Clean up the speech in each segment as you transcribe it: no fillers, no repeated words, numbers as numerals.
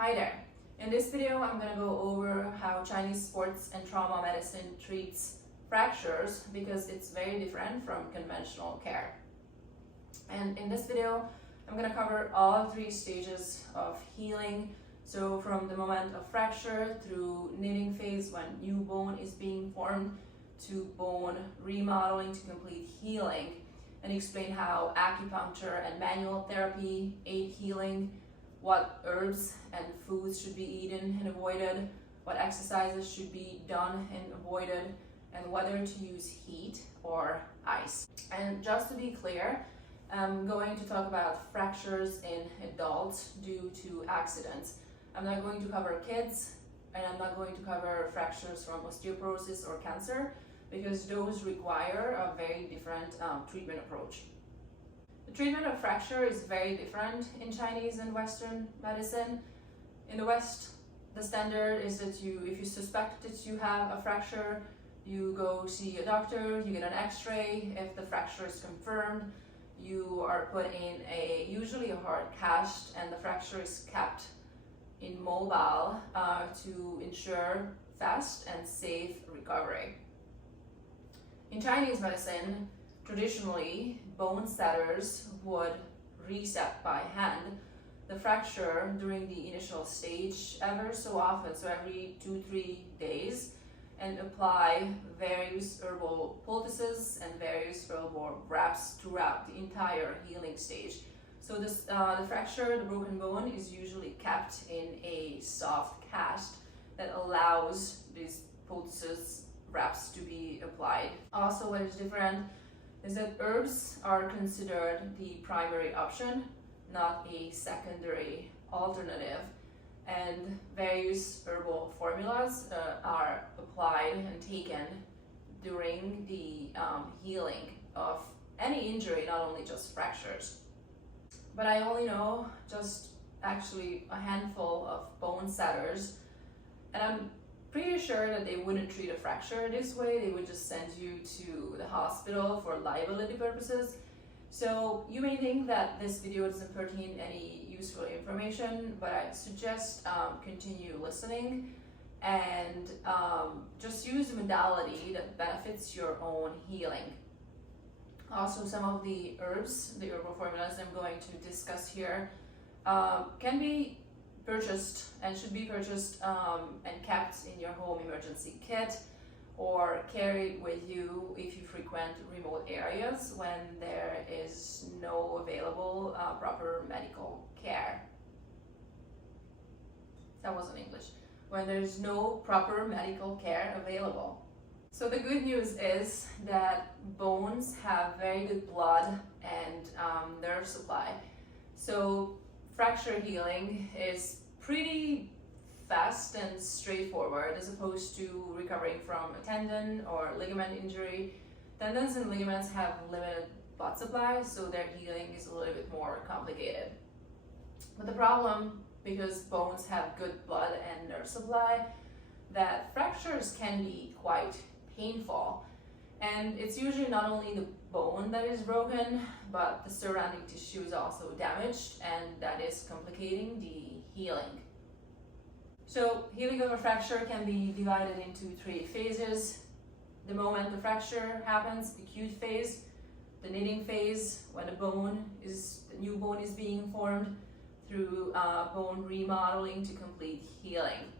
Hi there. In this video, I'm going to go over how Chinese sports and trauma medicine treats fractures because it's very different from conventional care. And in this video, I'm going to cover all three stages of healing. So from the moment of fracture through knitting phase when new bone is being formed to bone remodeling to complete healing, and explain how acupuncture and manual therapy aid healing, what herbs and foods should be eaten and avoided, what exercises should be done and avoided, and whether to use heat or ice. And just to be clear, I'm going to talk about fractures in adults due to accidents. I'm not going to cover kids, and I'm not going to cover fractures from osteoporosis or cancer, because those require a very different treatment approach. The treatment of fracture is very different in Chinese and Western medicine. In the West, the standard is that if you suspect that you have a fracture, you go see a doctor, you get an x-ray. If the fracture is confirmed, you are put in usually a hard cast, and the fracture is kept immobile to ensure fast and safe recovery. In Chinese medicine, traditionally, bone setters would reset by hand the fracture during the initial stage ever so often, so every 2-3 days, and apply various herbal poultices and various herbal wraps throughout the entire healing stage. So the fracture, the broken bone, is usually kept in a soft cast that allows these poultices wraps to be applied. Also, what is different is that herbs are considered the primary option, not a secondary alternative, and various herbal formulas are applied and taken during the healing of any injury, not only just fractures. But I only know just actually a handful of bone setters, and I'm pretty sure that they wouldn't treat a fracture this way. They would just send you to the hospital for liability purposes. So you may think that this video doesn't pertain any useful information, but I suggest continue listening and just use a modality that benefits your own healing. Also, some of the herbs, the herbal formulas I'm going to discuss here can be purchased and should be purchased and kept in your home emergency kit, or carried with you if you frequent remote areas when there is no available proper medical care. That wasn't English. When there's no proper medical care available. So the good news is that bones have very good blood and nerve supply. So fracture healing is pretty fast and straightforward as opposed to recovering from a tendon or ligament injury. Tendons and ligaments have limited blood supply, so their healing is a little bit more complicated. But the problem, because bones have good blood and nerve supply, that fractures can be quite painful. And it's usually not only the bone that is broken, but the surrounding tissue is also damaged, and that is complicating the healing. So healing of a fracture can be divided into 3 phases. The moment the fracture happens, acute phase, the knitting phase, when the new bone is being formed, through bone remodeling to complete healing.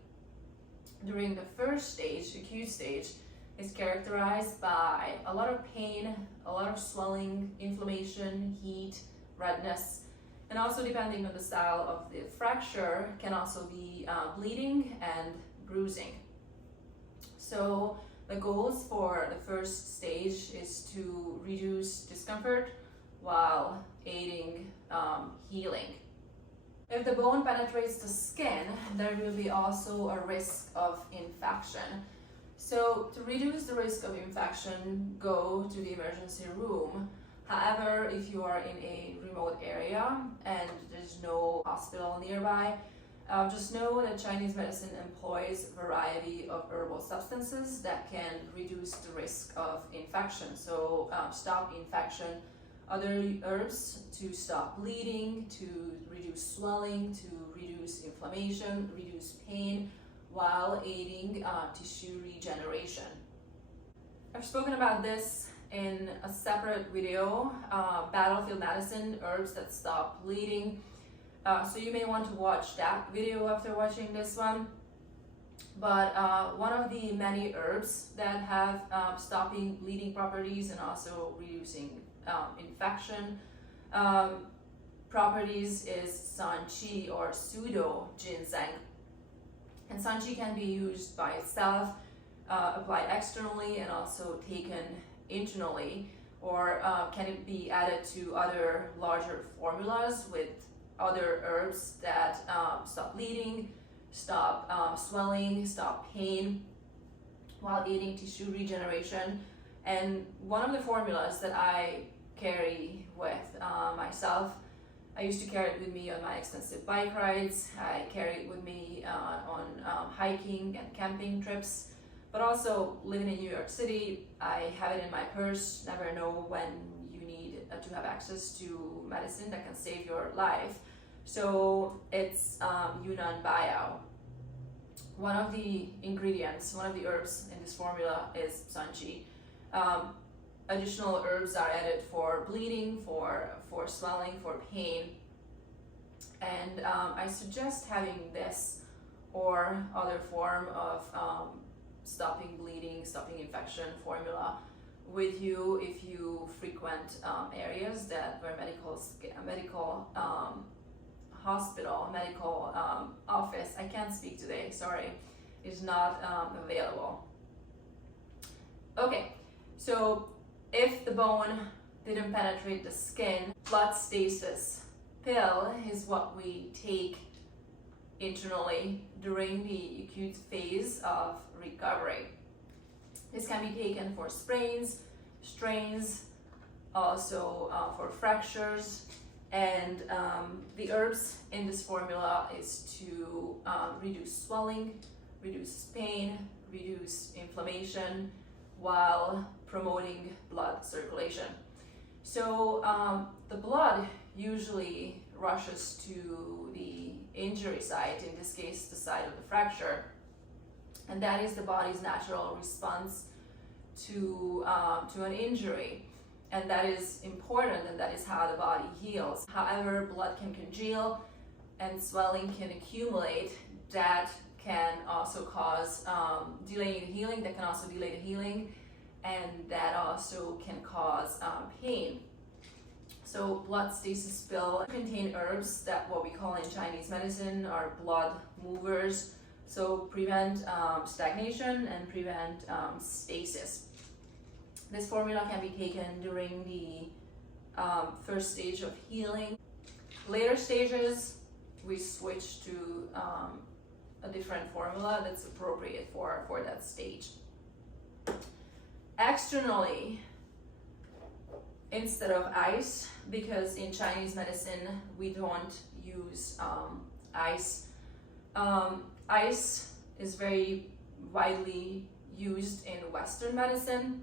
During the first stage, acute stage, is characterized by a lot of pain, a lot of swelling, inflammation, heat, redness, and also, depending on the style of the fracture, can also be bleeding and bruising. So the goals for the first stage is to reduce discomfort while aiding healing. If the bone penetrates the skin, there will be also a risk of infection. So to reduce the risk of infection, go to the emergency room. However, if you are in a remote area and there's no hospital nearby, just know that Chinese medicine employs a variety of herbal substances that can reduce the risk of infection. So stop infection other herbs to stop bleeding, to reduce swelling, to reduce inflammation, reduce pain, while aiding tissue regeneration. I've spoken about this in a separate video, Battlefield Medicine, Herbs That Stop Bleeding. So you may want to watch that video after watching this one. But one of the many herbs that have stopping bleeding properties and also reducing infection properties is sanqi or pseudo ginseng. And sanqi can be used by itself, applied externally, and also taken internally, or can it be added to other larger formulas with other herbs that stop bleeding, stop swelling, stop pain, while aiding tissue regeneration. And one of the formulas that I carry with myself, I used to carry it with me on my extensive bike rides, I carry it with me on hiking and camping trips, but also living in New York City, I have it in my purse. Never know when you need to have access to medicine that can save your life. So it's Yunnan Baiyao. One of the ingredients, one of the herbs in this formula is sanqi. Additional herbs are added for bleeding, for swelling, for pain. And I suggest having this or other form of stopping bleeding, stopping infection formula with you if you frequent areas that where medical hospital, medical office, I can't speak today, sorry, is not available. Okay, so if the bone didn't penetrate the skin, blood stasis pill is what we take internally during the acute phase of recovery. This can be taken for sprains, strains, also for fractures, and the herbs in this formula is to reduce swelling, reduce pain, reduce inflammation, while promoting blood circulation. So the blood usually rushes to the injury site, in this case the site of the fracture, and that is the body's natural response to an injury, and that is important, and that is how the body heals. However, blood can congeal and swelling can accumulate. That can also cause delaying the healing, that can also delay the healing, and that also can cause pain. So blood stasis pill contain herbs that what we call in Chinese medicine are blood movers, so prevent stagnation and prevent stasis. This formula can be taken during the first stage of healing. Later stages, we switch to a different formula that's appropriate for that stage. Externally, instead of ice, because in Chinese medicine we don't use ice. Ice is very widely used in Western medicine.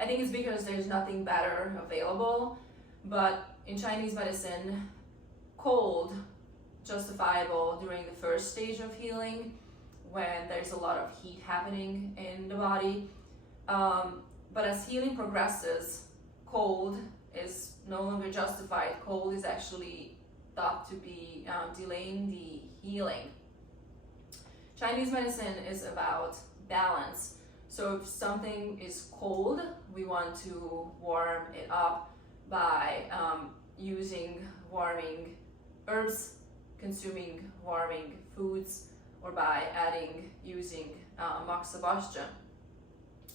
I think it's because there's nothing better available, but in Chinese medicine, cold justifiable during the first stage of healing when there's a lot of heat happening in the body. But as healing progresses, cold is no longer justified. Cold is actually thought to be delaying the healing. Chinese medicine is about balance. So if something is cold, we want to warm it up by using warming herbs, consuming warming foods, or by using moxibustion.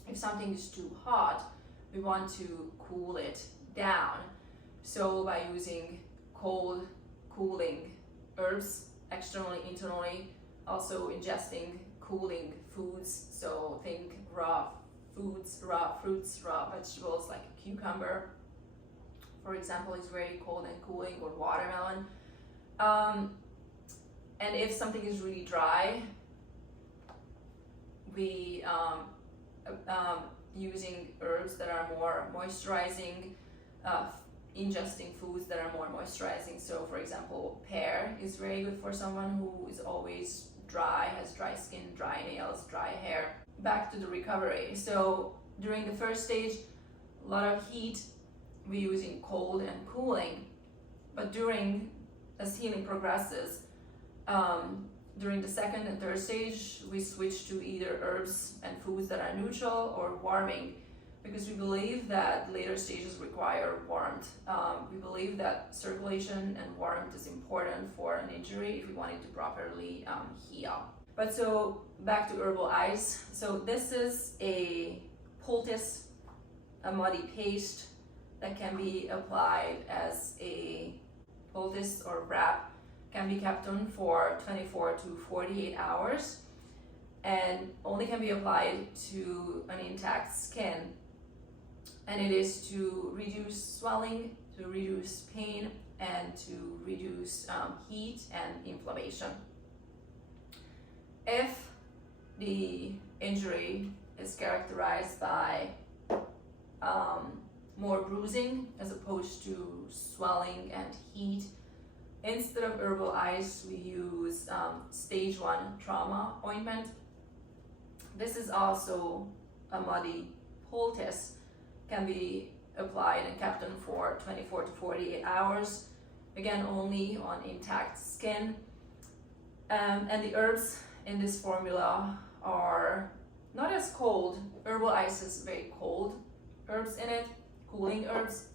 If something is too hot, we want to cool it down. So by using cold, cooling herbs, externally, internally, also ingesting cooling foods. So think raw foods, raw fruits, raw vegetables like a cucumber, for example, is very cold and cooling, or watermelon. And if something is really dry, we using herbs that are more moisturizing, ingesting foods that are more moisturizing. So for example, pear is very good for someone who is always dry, has dry skin, dry nails, dry hair. Back to the recovery. So during the first stage, a lot of heat, we're using cold and cooling. But as healing progresses, during the second and third stage, we switch to either herbs and foods that are neutral or warming, because we believe that later stages require warmth. We believe that circulation and warmth is important for an injury if we want it to properly heal. But so back to Herbal Ice. So this is a poultice, a muddy paste that can be applied as a poultice or wrap, can be kept on for 24 to 48 hours, and only can be applied to an intact skin. And it is to reduce swelling, to reduce pain, and to reduce heat and inflammation. If the injury is characterized by more bruising as opposed to swelling and heat, instead of Herbal Ice, we use stage 1 trauma ointment. This is also a muddy poultice, can be applied and kept on for 24 to 48 hours, again only on intact skin. And the herbs in this formula are not as cold. Herbal Ice is very cold herbs in it, cooling herbs.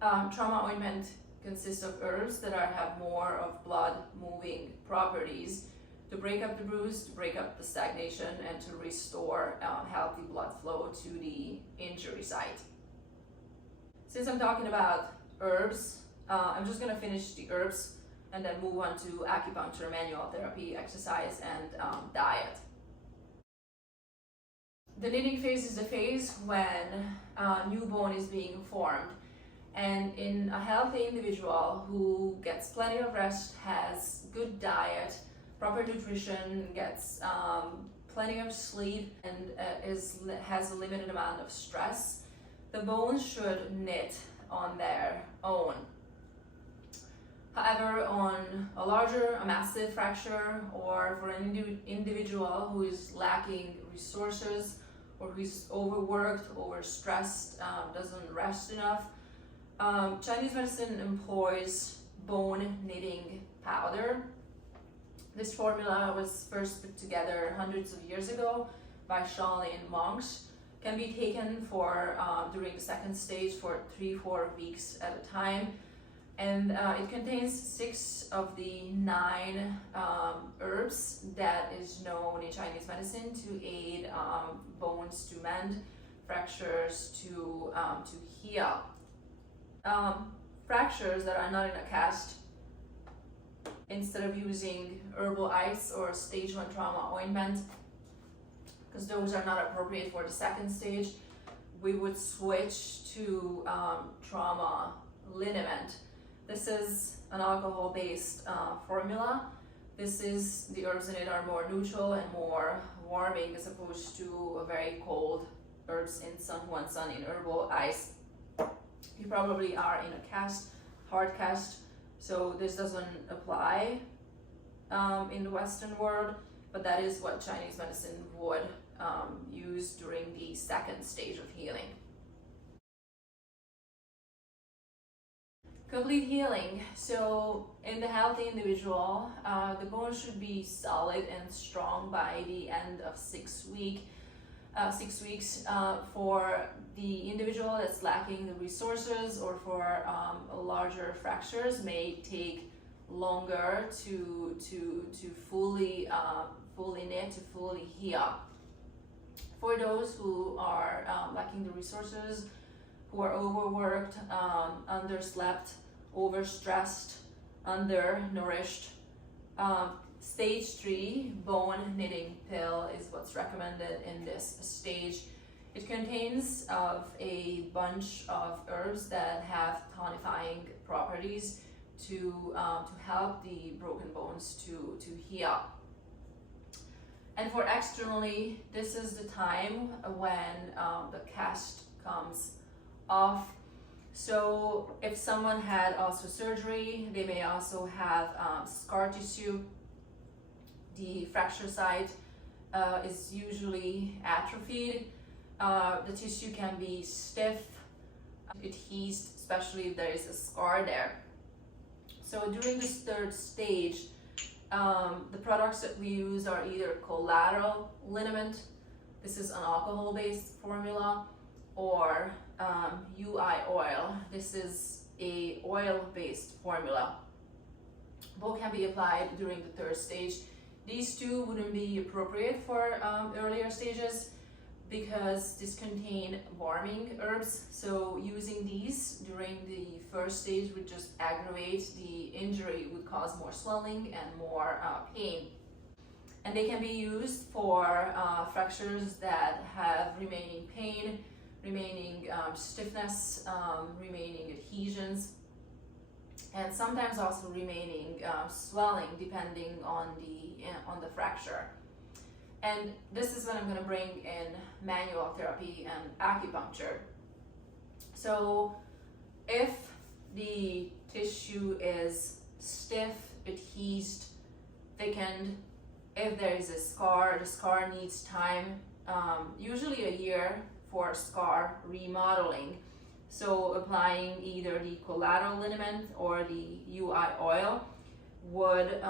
Trauma ointment consists of herbs that have more of blood moving properties to break up the bruise, to break up the stagnation, and to restore healthy blood flow to the injury site. Since I'm talking about herbs, I'm just going to finish the herbs and then move on to acupuncture, manual therapy, exercise, and diet. The knitting phase is the phase when new bone is being formed. And in a healthy individual who gets plenty of rest, has good diet, proper nutrition, gets plenty of sleep, and has a limited amount of stress, the bones should knit on their own. However, on a massive fracture, or for an individual who is lacking resources, or who's overworked, overstressed, doesn't rest enough, Chinese medicine employs bone knitting powder. This formula was first put together hundreds of years ago by Shaolin monks. Can be taken for during the second stage for 3-4 weeks at a time, and it contains 6 of the 9 herbs that is known in Chinese medicine to aid bones to mend, fractures to heal. Fractures that are not in a cast, instead of using Herbal Ice or stage 1 trauma ointment, because those are not appropriate for the second stage, we would switch to Trauma Liniment. This is an alcohol-based formula. The herbs in it are more neutral and more warming as opposed to a very cold herbs in San Juan Sun in Herbal Ice. You probably are in a hard cast, so this doesn't apply in the Western world, but that is what Chinese medicine would use during the second stage of healing. Complete healing. So in the healthy individual, the bone should be solid and strong by the end of 6 weeks. For the individual that's lacking the resources, or for larger fractures, may take longer to fully knit, to fully heal. For those who are lacking the resources, who are overworked, underslept, overstressed, undernourished, stage 3 bone knitting pill is what's recommended in this stage. It contains of a bunch of herbs that have tonifying properties to help the broken bones to heal. And for externally, this is the time when the cast comes off. So if someone had also surgery, they may also have scar tissue. The fracture site is usually atrophied. The tissue can be stiff, adhesed, especially if there is a scar there. So during this third stage, the products that we use are either Collateral Liniment, this is an alcohol-based formula, or UI oil, this is a oil-based formula. Both can be applied during the third stage. These two wouldn't be appropriate for earlier stages because these contain warming herbs. So using these during the first stage would just aggravate the injury, would cause more swelling and more pain. And they can be used for fractures that have remaining pain, remaining stiffness, remaining adhesions, and sometimes also remaining swelling depending on the fracture. And this is when I'm going to bring in manual therapy and acupuncture. So if the tissue is stiff, adhesed, thickened, if there is a scar, the scar needs time, usually a year for scar remodeling. So applying either the Collateral Liniment or the UI oil would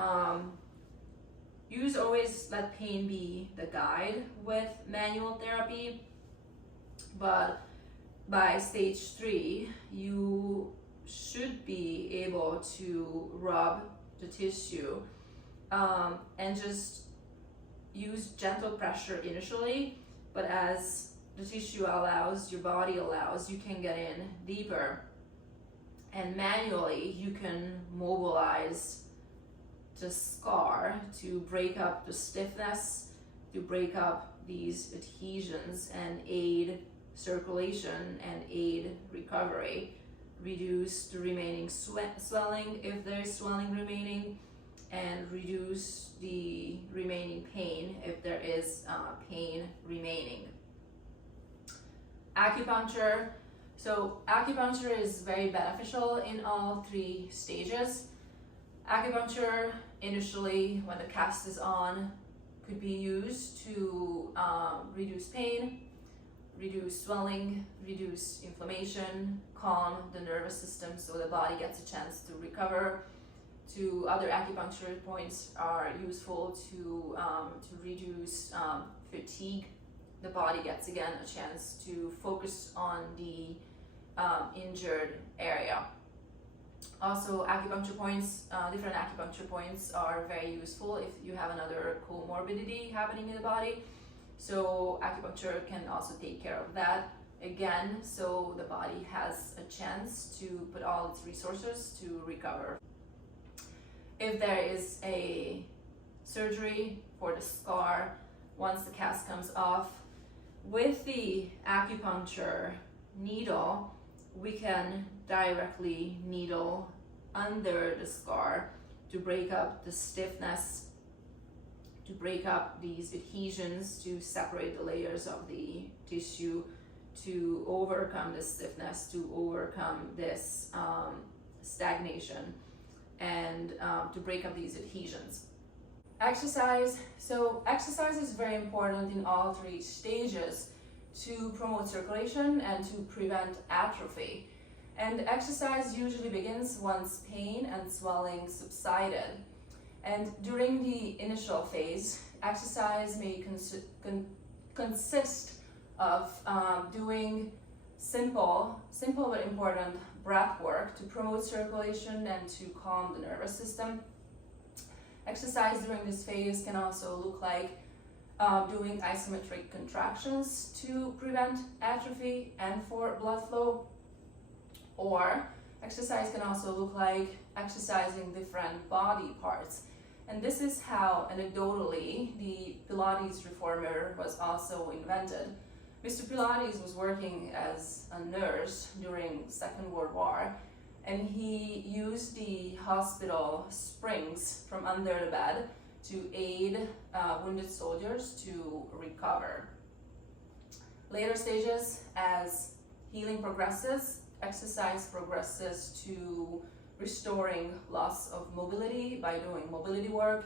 always let pain be the guide with manual therapy, but by stage 3 you should be able to rub the tissue and just use gentle pressure initially, but as the tissue allows, your body allows, you can get in deeper, and manually you can mobilize the scar to break up the stiffness, to break up these adhesions and aid circulation and aid recovery, reduce the remaining swelling if there is swelling remaining, and reduce the remaining pain if there is pain remaining. Acupuncture. So acupuncture is very beneficial in all 3 stages. Acupuncture initially when the cast is on could be used to reduce pain, reduce swelling, reduce inflammation, calm the nervous system so the body gets a chance to recover. 2 other acupuncture points are useful to reduce fatigue. The body gets again a chance to focus on the injured area. Also, acupuncture points, different acupuncture points are very useful if you have another comorbidity happening in the body. So acupuncture can also take care of that again, so the body has a chance to put all its resources to recover. If there is a surgery for the scar, once the cast comes off, with the acupuncture needle, we can directly needle under the scar to break up the stiffness, to break up these adhesions, to separate the layers of the tissue, to overcome this stiffness, to overcome this stagnation, and to break up these adhesions. Exercise. So exercise is very important in all 3 stages to promote circulation and to prevent atrophy. And exercise usually begins once pain and swelling subsided. And during the initial phase, exercise may consist of doing simple but important breath work to promote circulation and to calm the nervous system. Exercise during this phase can also look like doing isometric contractions to prevent atrophy and for blood flow, or exercise can also look like exercising different body parts. And this is how, anecdotally, the Pilates reformer was also invented. Mr. Pilates was working as a nurse during Second World War, and he used the hospital springs from under the bed to aid wounded soldiers to recover. Later stages, as healing progresses, exercise progresses to restoring loss of mobility by doing mobility work,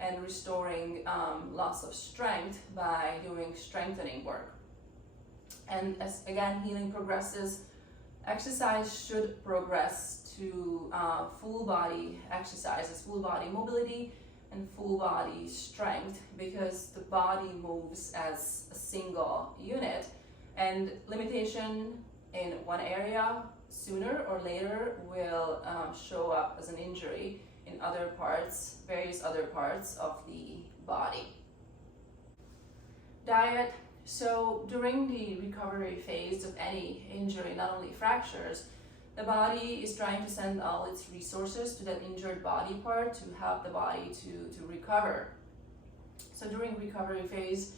and restoring loss of strength by doing strengthening work. And as again healing progresses, exercise should progress to full body exercises, full body mobility and full body strength, because the body moves as a single unit, and limitation in one area sooner or later will show up as an injury in other parts, various other parts of the body. Diet. So during the recovery phase of any injury, not only fractures, the body is trying to send all its resources to that injured body part to help the body to recover. So during recovery phase,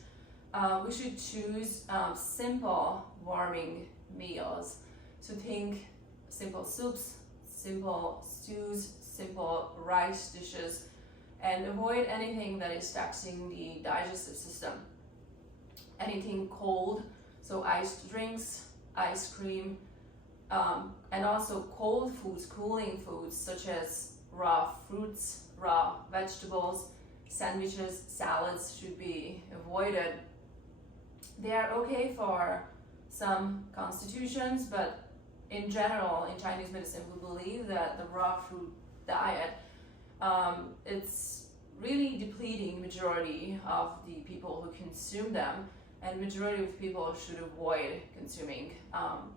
we should choose simple warming meals. So think simple soups, simple stews, simple rice dishes, and avoid anything that is taxing the digestive system. Anything cold, so iced drinks, ice cream, and also cold foods, cooling foods such as raw fruits, raw vegetables, sandwiches, salads should be avoided. They are okay for some constitutions, but in general, in Chinese medicine, we believe that the raw fruit diet, it's really depleting majority of the people who consume them, and majority of people should avoid consuming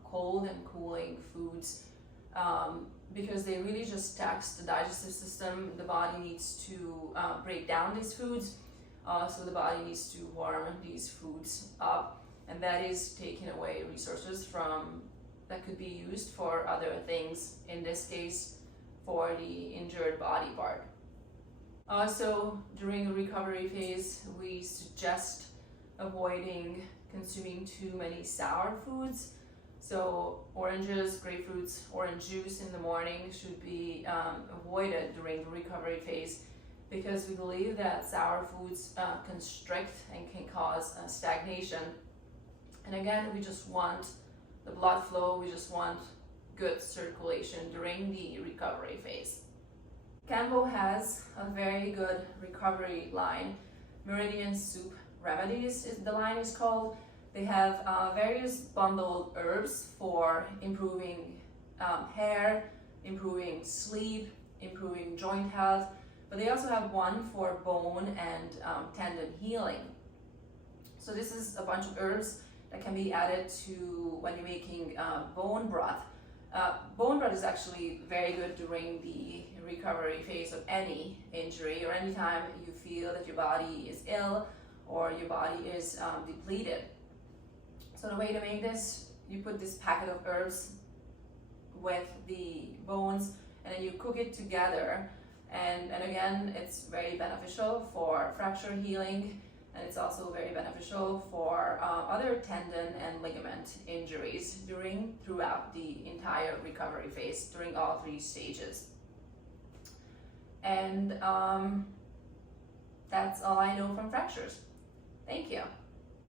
cold and cooling foods because they really just tax the digestive system. The body needs to break down these foods, so the body needs to warm these foods up, and that is taking away resources from that could be used for other things, in this case for the injured body part. Also, during the recovery phase, we suggest avoiding consuming too many sour foods. So oranges, grapefruits, orange juice in the morning should be avoided during the recovery phase, because we believe that sour foods constrict and can cause stagnation. And again, we just want the blood flow, we just want good circulation during the recovery phase. Cambo has a very good recovery line. Meridian Soup Remedies, the line is called. They have various bundled herbs for improving hair, improving sleep, improving joint health, but they also have one for bone and tendon healing. So this is a bunch of herbs that can be added to when you're making bone broth. Bone broth is actually very good during the recovery phase of any injury, or anytime you feel that your body is ill or your body is depleted. So the way to make this, you put this packet of herbs with the bones, and then you cook it together, and again, it's very beneficial for fracture healing, and it's also very beneficial for other tendon and ligament injuries throughout the entire recovery phase, during all 3 stages. And that's all I know from fractures. Thank you.